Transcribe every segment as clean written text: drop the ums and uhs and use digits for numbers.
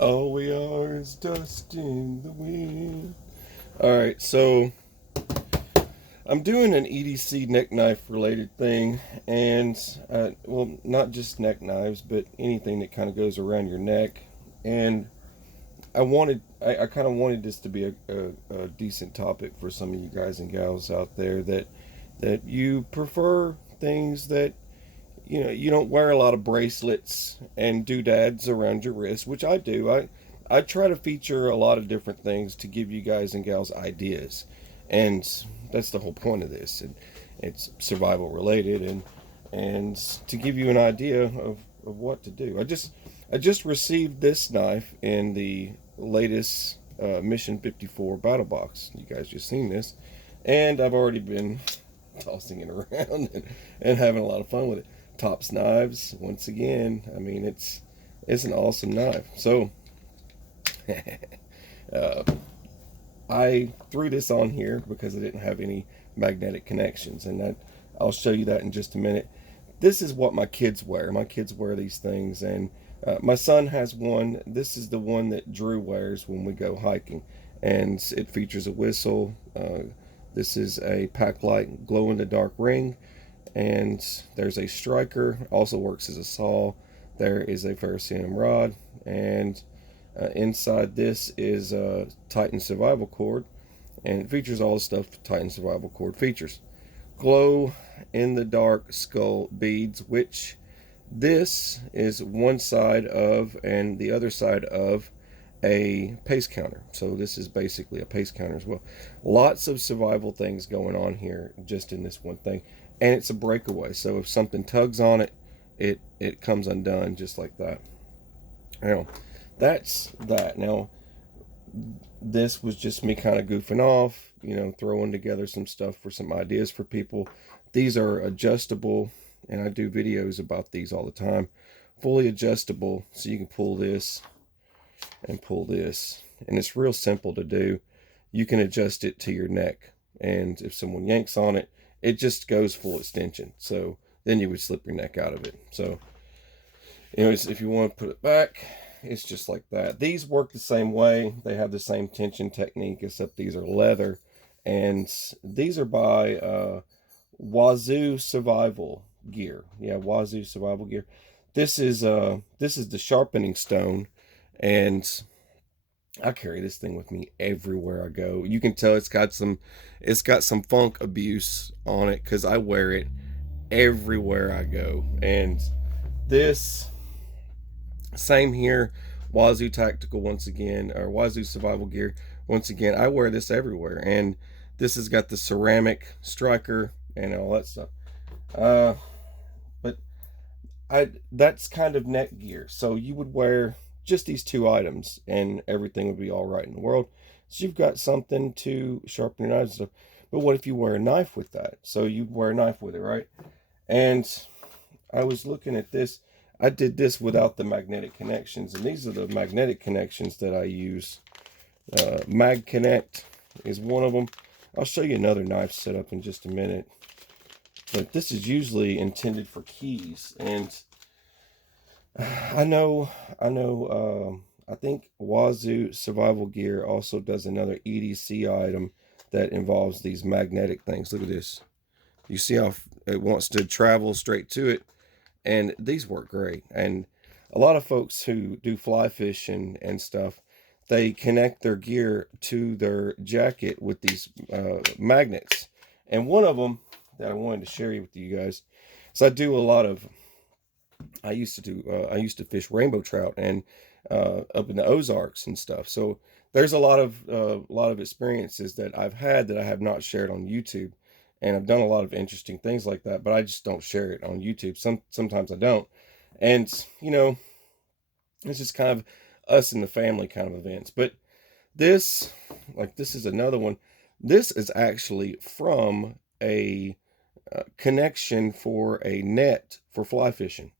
All we are is dust in the wind. All right, so I'm doing an EDC neck knife related thing, and well, not just neck knives, but anything that kind of goes around your neck. And I kind of wanted this to be a decent topic for some of you guys and gals out there that you prefer things that you don't wear a lot of bracelets and doodads around your wrist, which I do. I try to feature a lot of different things to give you guys and gals ideas, and that's the whole point of this. And it's survival related, and to give you an idea of what to do. I just received this knife in the latest Mission 54 battle box. You guys just seen this, and I've already been tossing it around and having a lot of fun with it. Tops knives, once again, I mean it's an awesome knife. So uh, I threw this on here because I didn't have any magnetic connections, and I'll show you that in just a minute. This is what my kids wear. My kids wear these things, and my son has one. This is the one that Drew wears when we go hiking, and it features a whistle. This is a pack light glow in the dark ring, and there's a striker. Also works as a saw. There is a ferrocerium rod, and inside this is a Titan survival cord, and it features all the stuff Titan survival cord features. Glow in the dark skull beads, which this is one side of, and the other side of a pace counter. So this is basically a pace counter as well. Lots of survival things going on here just in this one thing. And it's a breakaway. So if something tugs on it, it comes undone just like that. Now, that's that. Now, this was just me kind of goofing off, throwing together some stuff for some ideas for people. These are adjustable, and I do videos about these all the time. Fully adjustable, so you can pull this and pull this, and it's real simple to do. You can adjust it to your neck, and if someone yanks on it, it just goes full extension. So then you would slip your neck out of it. So anyways, if you want to put it back, it's just like that. These work the same way. They have the same tension technique, except these are leather, and these are by Wazoo Survival Gear. Yeah, Wazoo Survival Gear. This is the sharpening stone, and I carry this thing with me everywhere I go. You can tell it's got some funk abuse on it because I wear it everywhere I go. And this same here, Wazoo Tactical once again, or Wazoo Survival Gear once again. I wear this everywhere, and this has got the ceramic striker and all that stuff. Uh, but that's kind of neck gear. So you would wear just these two items, and everything would be all right in the world. So you've got something to sharpen your knives and stuff. But what if you wear a knife with that? So you'd wear a knife with it, right? And I was looking at this. I did this without the magnetic connections, and these are the magnetic connections that I use. Mag Connect is one of them. I'll show you another knife setup in just a minute. But this is usually intended for keys, and I think Wazoo Survival Gear also does another EDC item that involves these magnetic things. Look at this. You see how it wants to travel straight to it, and these work great. And a lot of folks who do fly fishing and stuff, they connect their gear to their jacket with these magnets. And one of them that I wanted to share with you guys, so I used to fish rainbow trout and up in the Ozarks and stuff. So there's a lot of experiences that I've had that I have not shared on YouTube, and I've done a lot of interesting things like that, but I just don't share it on YouTube. Sometimes I don't, and it's just kind of us and the family kind of events. But this, this is another one. This is actually from a connection for a net for fly fishing,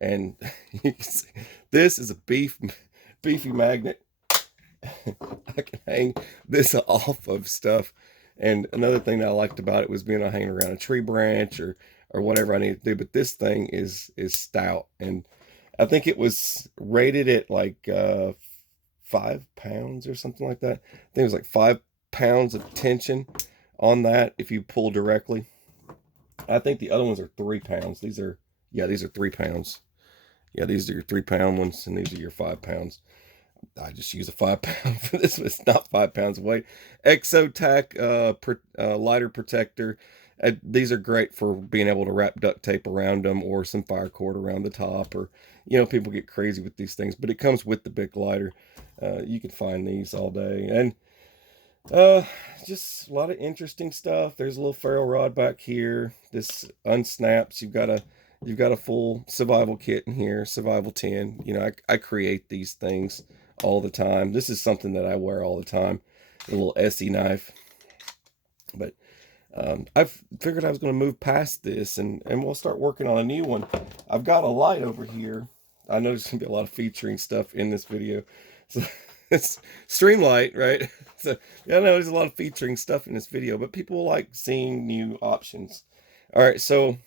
and you can see, this is a beefy magnet. I can hang this off of stuff. And another thing that I liked about it was being able to hang around a tree branch or whatever I need to do. But this thing is stout, and I think it was rated at like 5 pounds or something like that. I think it was like 5 pounds of tension on that if you pull directly. I think the other ones are 3 pounds. These are, yeah, these are 3 pounds. Yeah, these are your 3 pound ones, and these are your 5 pounds. I just use a 5 pound for this, but it's not 5 pounds of weight. Exotac lighter protector. These are great for being able to wrap duct tape around them or some fire cord around the top, or people get crazy with these things, but it comes with the big lighter. You can find these all day, and uh, just a lot of interesting stuff. There's a little ferrule rod back here. This unsnaps. You've got a full survival kit in here, survival 10. I create these things all the time. This is something that I wear all the time. A little Essie knife. But I figured I was going to move past this, and we'll start working on a new one. I've got a light over here. I know there's going to be a lot of featuring stuff in this video. So it's Streamlight, right? So yeah, I know there's a lot of featuring stuff in this video, but people like seeing new options. All right, so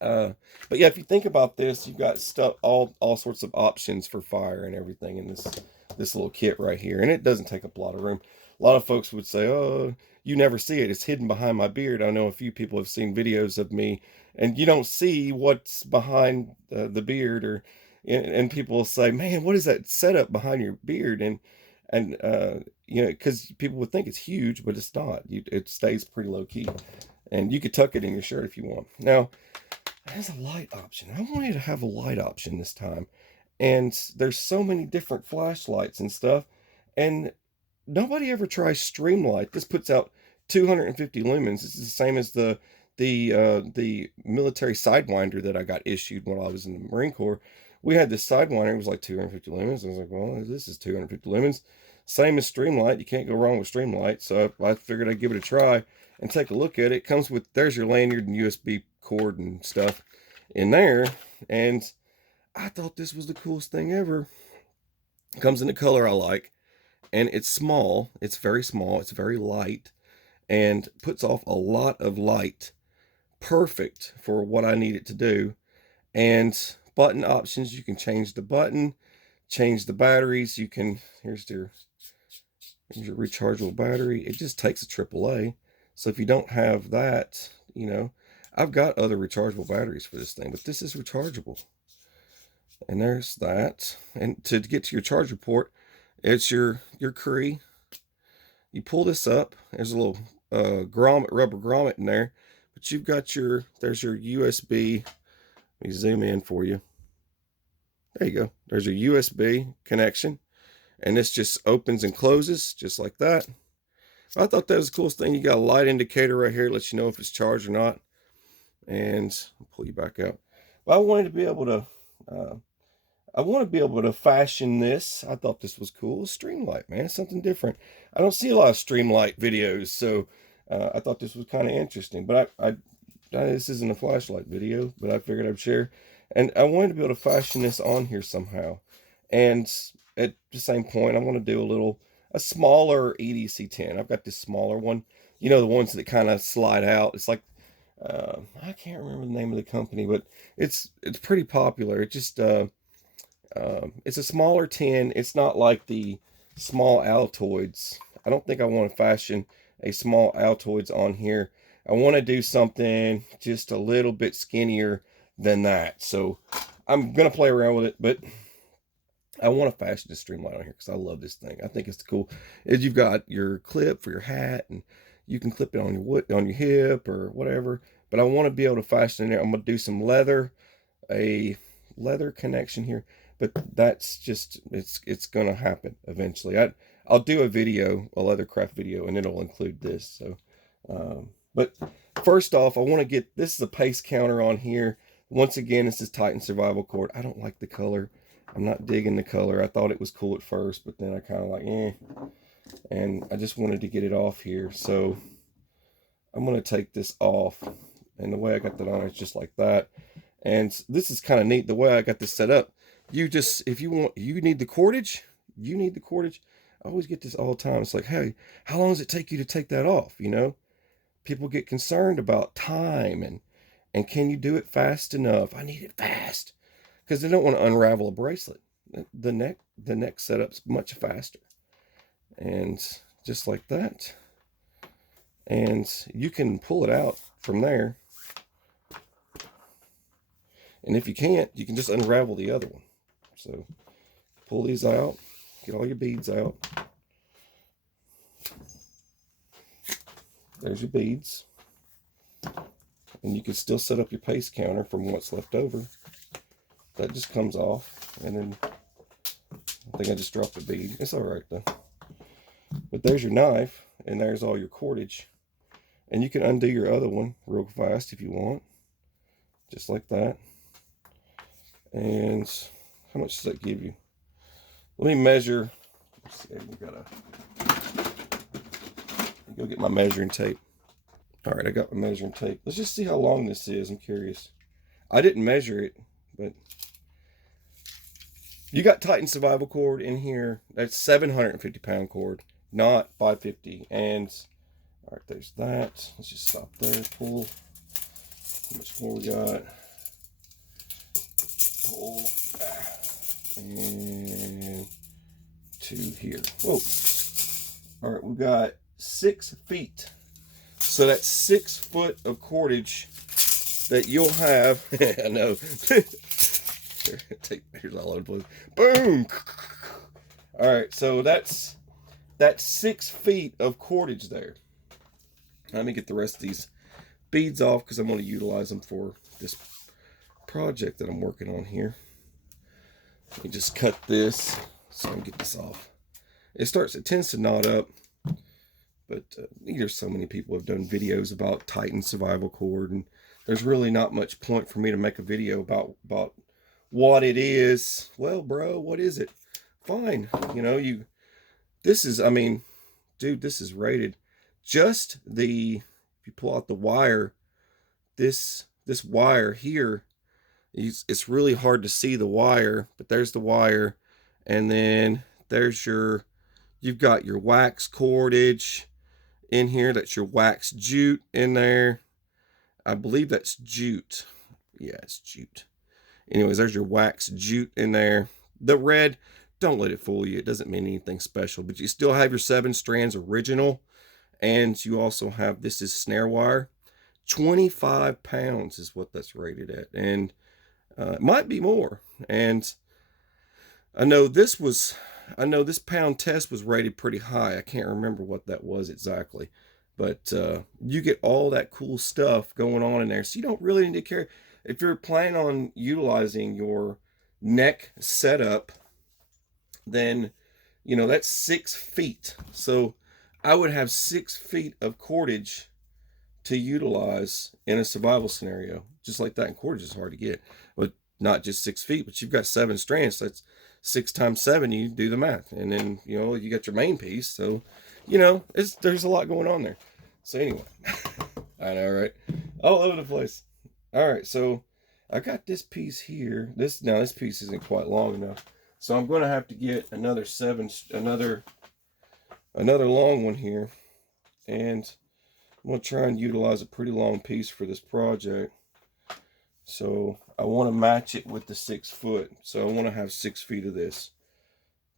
but yeah, if you think about this, you've got stuff, all sorts of options for fire and everything in this little kit right here, and it doesn't take up a lot of room. A lot of folks would say, "Oh, you never see it; it's hidden behind my beard." I know a few people have seen videos of me, and you don't see what's behind the beard, and people will say, "Man, what is that setup behind your beard?" And because people would think it's huge, but it's not. It stays pretty low key, and you could tuck it in your shirt if you want. Now, there's a light option. I wanted to have a light option this time. And there's so many different flashlights and stuff. And nobody ever tries Streamlight. This puts out 250 lumens. This is the same as the military Sidewinder that I got issued when I was in the Marine Corps. We had this Sidewinder. It was like 250 lumens. I was like, well, this is 250 lumens. Same as Streamlight. You can't go wrong with Streamlight. So I figured I'd give it a try and take a look at it. It comes with, there's your lanyard and USB cord and stuff in there. And I thought this was the coolest thing ever. It comes in the color I like. And it's small. It's very small. It's very light. And puts off a lot of light. Perfect for what I need it to do. And button options, you can change the button, change the batteries. You can, here's your rechargeable battery. It just takes a AAA. So if you don't have that, I've got other rechargeable batteries for this thing, but this is rechargeable. And there's that. And to get to your charger port, it's your Cree. You pull this up. There's a little rubber grommet in there, but you've got there's your USB. Let me zoom in for you. There you go. There's your USB connection, and this just opens and closes just like that. I thought that was the coolest thing. You got a light indicator right here, lets you know if it's charged or not. And I'll pull you back out. But I wanted to be able to fashion this. I thought this was cool. Streamlight, man, something different. I don't see a lot of Streamlight videos, so I thought this was kind of interesting. But this isn't a flashlight video, but I figured I'd share. And I wanted to be able to fashion this on here somehow. And at the same point, I want to do a smaller EDC 10. I've got this smaller one. The ones that kind of slide out. It's like, I can't remember the name of the company, but it's pretty popular. It just, it's a smaller 10. It's not like the small Altoids. I don't think I want to fashion a small Altoids on here. I want to do something just a little bit skinnier than that. So I'm going to play around with it, but I want to fashion this Streamlight on here because I love this thing. I think it's cool. You've got your clip for your hat, and you can clip it on your hip or whatever. But I want to be able to fashion it. I'm going to do some a leather connection here. But that's just, it's going to happen eventually. I'll do a leathercraft video, and it'll include this. So, but first off, I want to get, this is a pace counter on here. Once again, this is Titan Survival Cord. I don't like the color. I'm not digging the color. I thought it was cool at first, but then I kind of like, and I just wanted to get it off here. So I'm going to take this off. And the way I got that on is just like that. And this is kind of neat. The way I got this set up, if you need the cordage, I always get this all the time. It's like, hey, how long does it take you to take that off? People get concerned about time and can you do it fast enough? I need it fast because they don't want to unravel a bracelet. the neck setup's much faster. And just like that. And you can pull it out from there. And if you can't, you can just unravel the other one. So pull these out, get all your beads out. There's your beads. And you can still set up your paste counter from what's left over. That just comes off. And then I think I just dropped a bead. It's all right though. But there's your knife, and there's all your cordage. And you can undo your other one real fast if you want. Just like that. And how much does that give you? Let me measure. Let's see, we gotta go get my measuring tape. All right, I got my measuring tape. Let's just see how long this is. I'm curious. I didn't measure it, but you got Titan survival cord in here. That's 750 pound cord, not 550. And all right, there's that. Let's just stop there. Pull. How much more we got? Pull. And 2 here. Whoa. All right, we got 6 feet. So that's 6 foot of cordage that you'll have. I know. Take pictures all over the place. Boom. All right, so that's 6 feet of cordage there. Let me get the rest of these beads off because I'm going to utilize them for this project that I'm working on here. Let me just cut this so I can get this off. It tends to knot up, but there's so many people have done videos about Titan survival cord, and there's really not much point for me to make a video about what it is. Well, bro, what is it? Fine, you know, this is, I mean, dude, this is rated. Just if you pull out the wire, this wire here, it's really hard to see the wire, but there's the wire, and then there's you've got your wax cordage in here. That's your wax jute in there. I believe that's jute. Yeah, it's jute. Anyways, there's your wax jute in there. The red, don't let it fool you. It doesn't mean anything special, but you still have your 7 strands original, and you also have, this is snare wire. 25 pounds is what that's rated at, and it might be more. And I know this pound test was rated pretty high. I can't remember what that was exactly, but you get all that cool stuff going on in there, so you don't really need to care. If you're planning on utilizing your neck setup, then you know that's 6 feet. So I would have 6 feet of cordage to utilize in a survival scenario, just like that. And cordage is hard to get, but not just 6 feet, but you've got 7 strands. So that's 6 times 7. You do the math, and then you know you got your main piece. So you know there's a lot going on there. So anyway, I know, right? All over the place. All right, so I got this piece here. This piece isn't quite long enough, so I'm going to have to get another long one here, and I'm going to try and utilize a pretty long piece for this project. So I want to match it with the 6 foot. So I want to have 6 feet of this,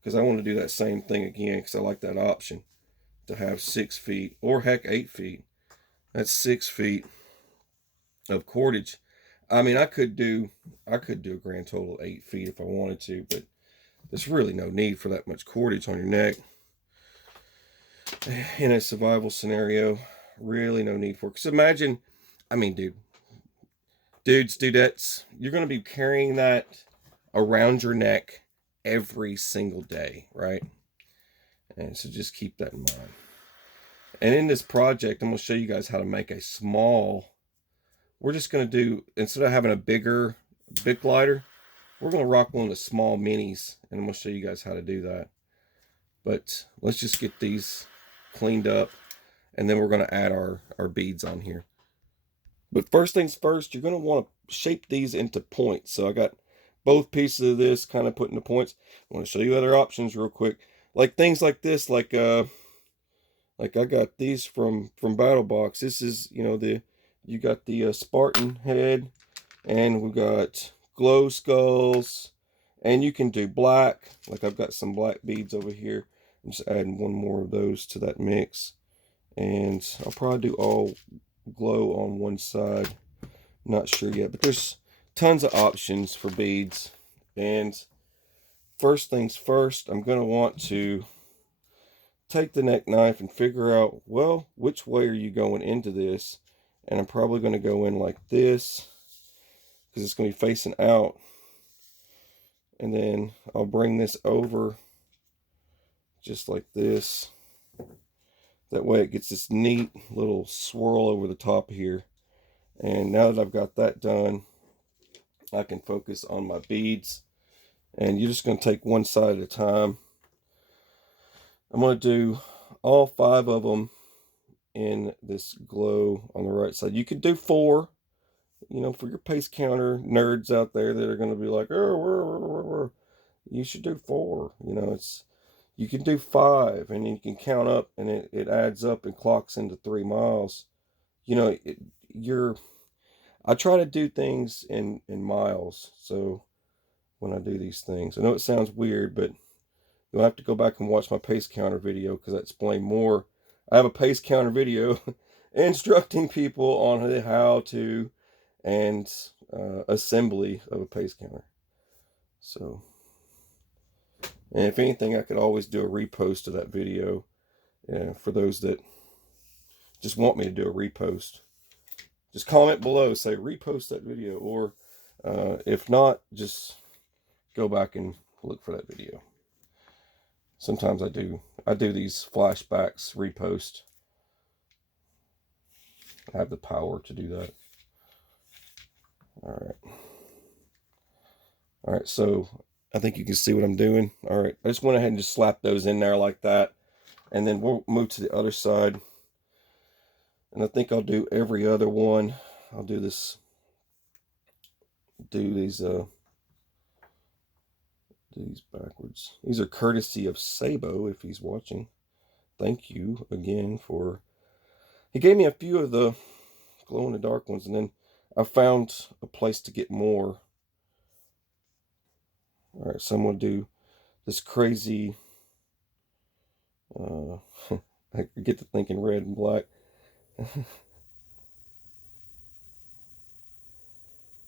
because I want to do that same thing again, because I like that option to have 6 feet, or heck, 8 feet. That's 6 feet of cordage. I mean, I could do a grand total of 8 feet if I wanted to, but there's really no need for that much cordage on your neck in a survival scenario. Really no need for it. Because imagine, I mean, dudettes, you're going to be carrying that around your neck every single day, right? And so just keep that in mind. And in this project, I'm going to show you guys how to make a small. We're just going to do, instead of having a bigger big glider, we're going to rock one of the small minis, and I'm going to show you guys how to do that. But let's just get these cleaned up, and then we're going to add our beads on here. But first things first, you're going to want to shape these into points. So I got both pieces of this kind of put into points. I want to show you other options real quick. Like things like this, like I got these from BattleBox. This is, you know, you got the Spartan head, and we got glow skulls, And you can do black, like I've got some black beads over here. I'm just adding one more of those to that mix. And I'll probably do all glow on one side. Not sure yet, but there's tons of options for beads. And first things first, I'm going to want to take the neck knife and figure out, well, which way are you going into this? And I'm probably going to go in like this because it's going to be facing out. And then I'll bring this over just like this. That way it gets this neat little swirl over the top here. And now that I've got that done, I can focus on my beads. And you're just going to take one side at a time. I'm going to do all 5 of them in this glow on the right side. You could do 4, you know, for your pace counter nerds out there that are going to be like, oh, you should do 4. You know, you can do 5, and you can count up, and it adds up and clocks into 3 miles. You know, I try to do things in miles. So when I do these things, I know it sounds weird, but you'll have to go back and watch my pace counter video because I explain more. I have a pace counter video instructing people on how to and assembly of a pace counter. So, and if anything, I could always do a repost of that video for those that just want me to do a repost. Just comment below, say repost that video, or if not, just go back and look for that video. Sometimes I do these flashbacks repost. I have the power to do that. All right, so I think you can see what I'm doing. All right, I just went ahead and just slapped those in there like that, and then we'll move to the other side. And I think I'll do every other one. I'll do these backwards. These are courtesy of Sabo, if he's watching. Thank you again for... He gave me a few of the glow-in-the-dark ones, and then I found a place to get more. Alright, so I'm going to do this crazy... I get to thinking red and black.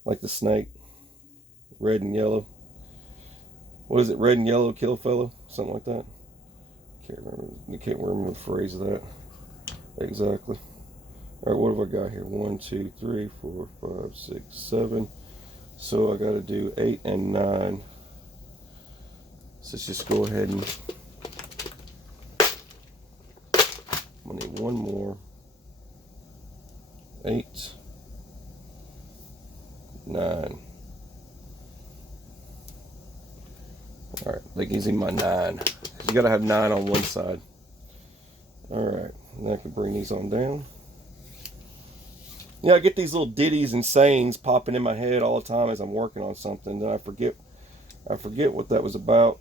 Like the snake. Red and yellow. What is it? Red and yellow kill a fellow? Something like that. Can't remember the phrase of that. Exactly. Alright, what have I got here? 1, 2, 3, 4, 5, 6, 7. So I got to do 8 and 9. So let's just go ahead and... I'm going to need one more. 8, 9. Alright, that gives him my 9. You got to have 9 on one side. Alright, now I can bring these on down. Yeah, I get these little ditties and sayings popping in my head all the time as I'm working on something. Then I forget what that was about.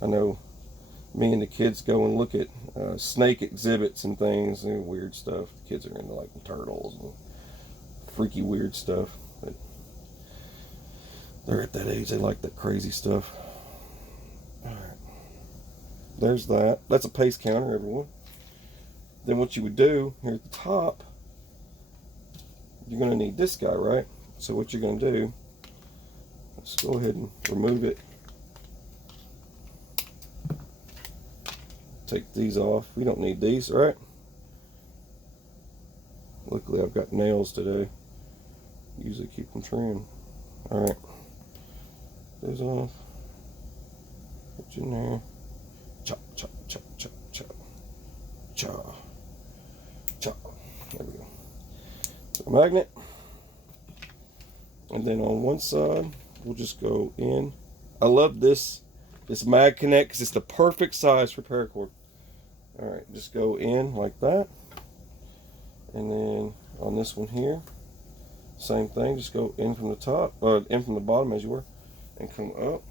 I know me and the kids go and look at snake exhibits and things and weird stuff. The kids are into like turtles and freaky weird stuff. But they're at that age, they like that crazy stuff. Alright. There's that. That's a pace counter, everyone. Then what you would do here at the top, you're going to need this guy, right? So what you're going to do, let's go ahead and remove it. Take these off. We don't need these, right? Luckily I've got nails today. Usually keep them trimmed. Alright. Those off. Put you in there. Chop, chop, chop, chop, chop. Chop. Chop. There we go. So a magnet. And then on one side, we'll just go in. I love this mag connect because it's the perfect size for paracord. Alright, just go in like that. And then on this one here, same thing, just go in from the top, or in from the bottom as you were, and come up.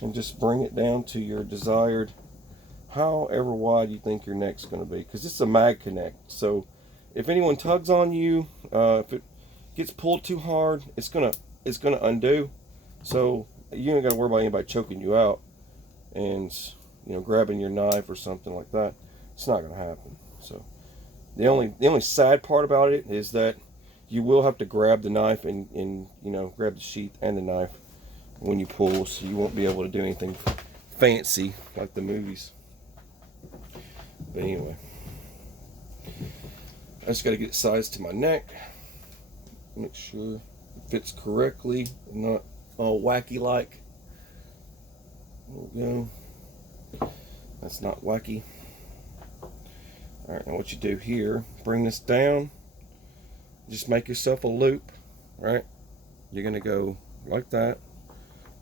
And just bring it down to your desired, however wide you think your neck's going to be. Because it's a mag connect, so if anyone tugs on you, if it gets pulled too hard, it's gonna undo. So you ain't gotta worry about anybody choking you out and grabbing your knife or something like that. It's not gonna happen. So the only sad part about it is that you will have to grab the knife and grab the sheath and the knife when you pull, so you won't be able to do anything fancy like the movies. But anyway, I just got to get it sized to my neck, make sure it fits correctly and not all wacky like. There we go. That's not wacky. Alright, now what you do here, bring this down, just make yourself a loop, right? You're going to go like that,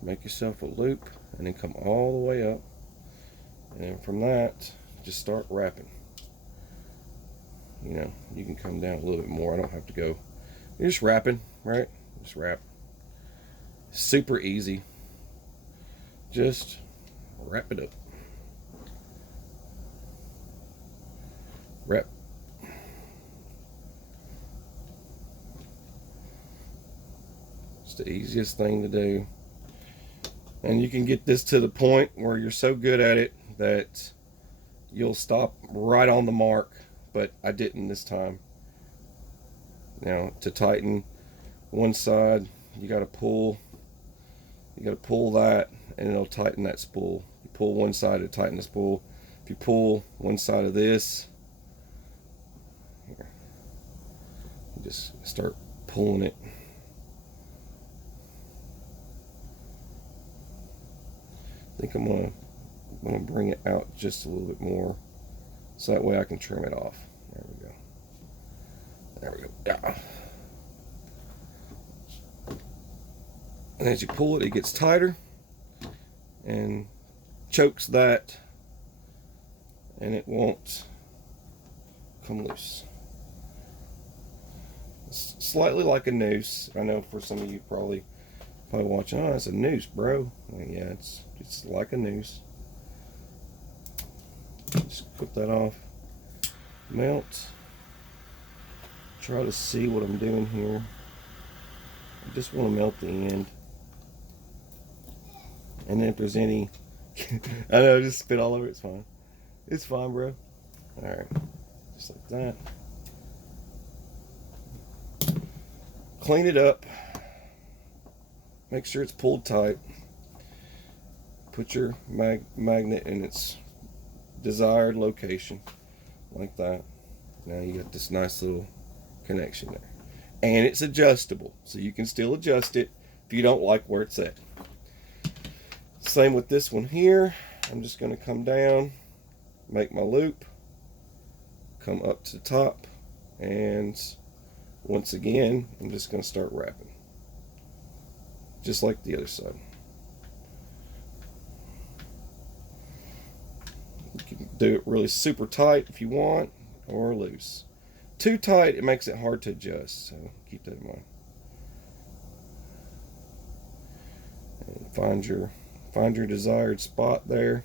make yourself a loop, and then come all the way up. And then from that, just start wrapping. You can come down a little bit more. I don't have to go. You're just wrapping, right? Just wrap. Super easy. Just wrap it up. Wrap. It's the easiest thing to do. And you can get this to the point where you're so good at it that you'll stop right on the mark, but I didn't this time. Now, to tighten one side, you got to pull that, and it'll tighten that spool. You pull one side to tighten the spool. If you pull one side of this, here, you just start pulling it. I think I'm gonna bring it out just a little bit more, so that way I can trim it off. There we go. There we go. Yeah. And as you pull it, it gets tighter and chokes that, and it won't come loose. It's slightly like a noose. I know for some of you probably watching, oh, that's a noose, bro. Well, yeah, it's like a noose. Just clip that off. Melt. Try to see what I'm doing here. I just want to melt the end. And then if there's any, I know, just spit all over it. It's fine. It's fine, bro. Alright. Just like that. Clean it up. Make sure it's pulled tight. Put your magnet in its desired location, like that. Now you got this nice little connection there. And it's adjustable, so you can still adjust it if you don't like where it's at. Same with this one here. I'm just going to come down, make my loop, come up to the top, and once again, I'm just going to start wrapping. Just like the other side. You can do it really super tight if you want, or loose. Too tight, it makes it hard to adjust, so keep that in mind. And find your desired spot there.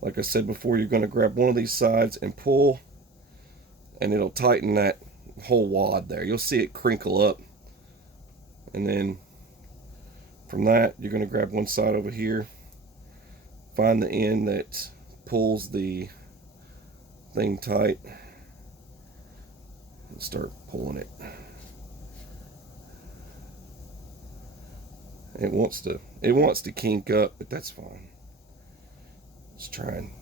Like I said before, you're going to grab one of these sides and pull, and it'll tighten that whole wad there. You'll see it crinkle up, and then from that, you're going to grab one side over here, find the end that pulls the thing tight, and start pulling it. It wants to kink up, but that's fine. Let's try and,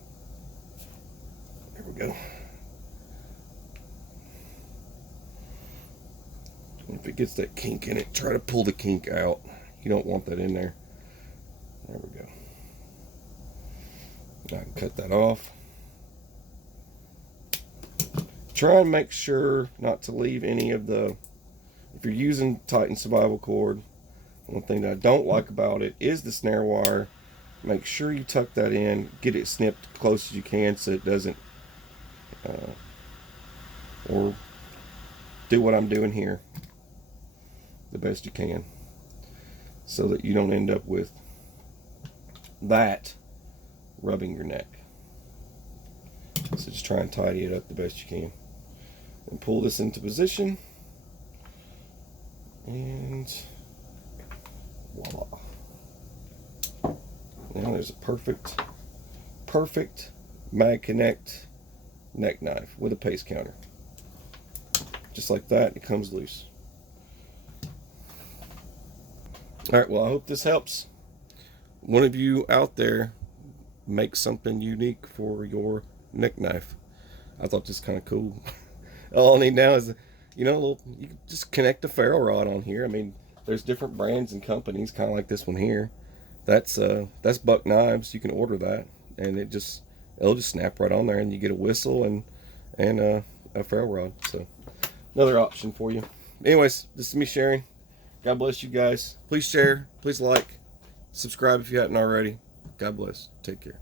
there we go. And if it gets that kink in it, try to pull the kink out. You don't want that in there. There we go. I can cut that off. Try and make sure not to leave any of the, if you're using Titan survival cord, one thing that I don't like about it is the snare wire. Make sure you tuck that in, get it snipped close as you can so it doesn't, or do what I'm doing here the best you can, so that you don't end up with that rubbing your neck. So just try and tidy it up the best you can. and pull this into position, and voila. Now there's a perfect mag connect neck knife with a pace counter. Just like that, it comes loose. Alright, well, I hope this helps. One of you out there make something unique for your neck knife. I thought this was kind of cool. All I need now is, you know, you can just connect a ferrule rod on here. I mean, there's different brands and companies, kind of like this one here. That's Buck Knives. You can order that, and it'll just snap right on there, and you get a whistle and a ferrule rod. So another option for you. Anyways, this is me sharing. God bless you guys. Please share. Please like. Subscribe if you hadn't already. God bless. Take care.